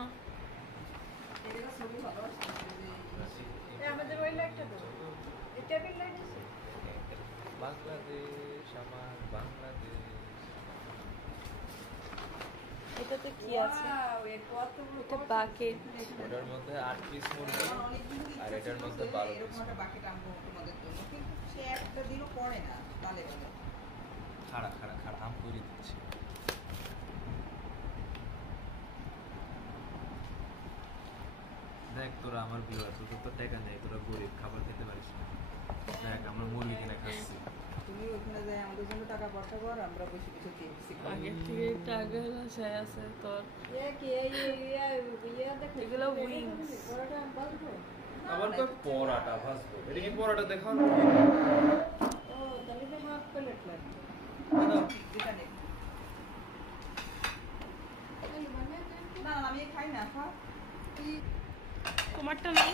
না এগুলো ছবি ভালো আসছে আমাদের ওই লাইটটা তো এই টেবিল লাইট আছে বাংলাদেশ আমার বাংলাদেশ। এটাতে কি আছে ওয়াও এর কতগুলো এটা বাকেট ওটার মধ্যে 8 পিস মুরগি আর এটার মধ্যে 12 পিস। এরকম একটা বাকেট আনবো তোমাদের জন্য কিন্তু সে একটা দিনও পড়ে না তালে তালে খাড়া খাড়া খাড়া আম করে দিচ্ছে। দেখ তোরা আমার ভিউয়ার তোর তো টাকা নেই, তোরা গরিব, খাবার খেতে পারিস না। দেখ আমরা মুরগি কিনে খাচ্ছি। তুমি ওখানে যাই আমাদের জন্য টাকা পয়সা কর, আমরা বসে বসে কিনছি আগে থেকে টাকা শেষ আছে তোর এগুলো উইংস আবার তো পরোটা ভাজবো, এটা কি পরোটা দেখাও না? ও তাহলে তো হাফ প্লেট লাগবে যেটা নেই না আমি খাই না খা তোমারটা নেই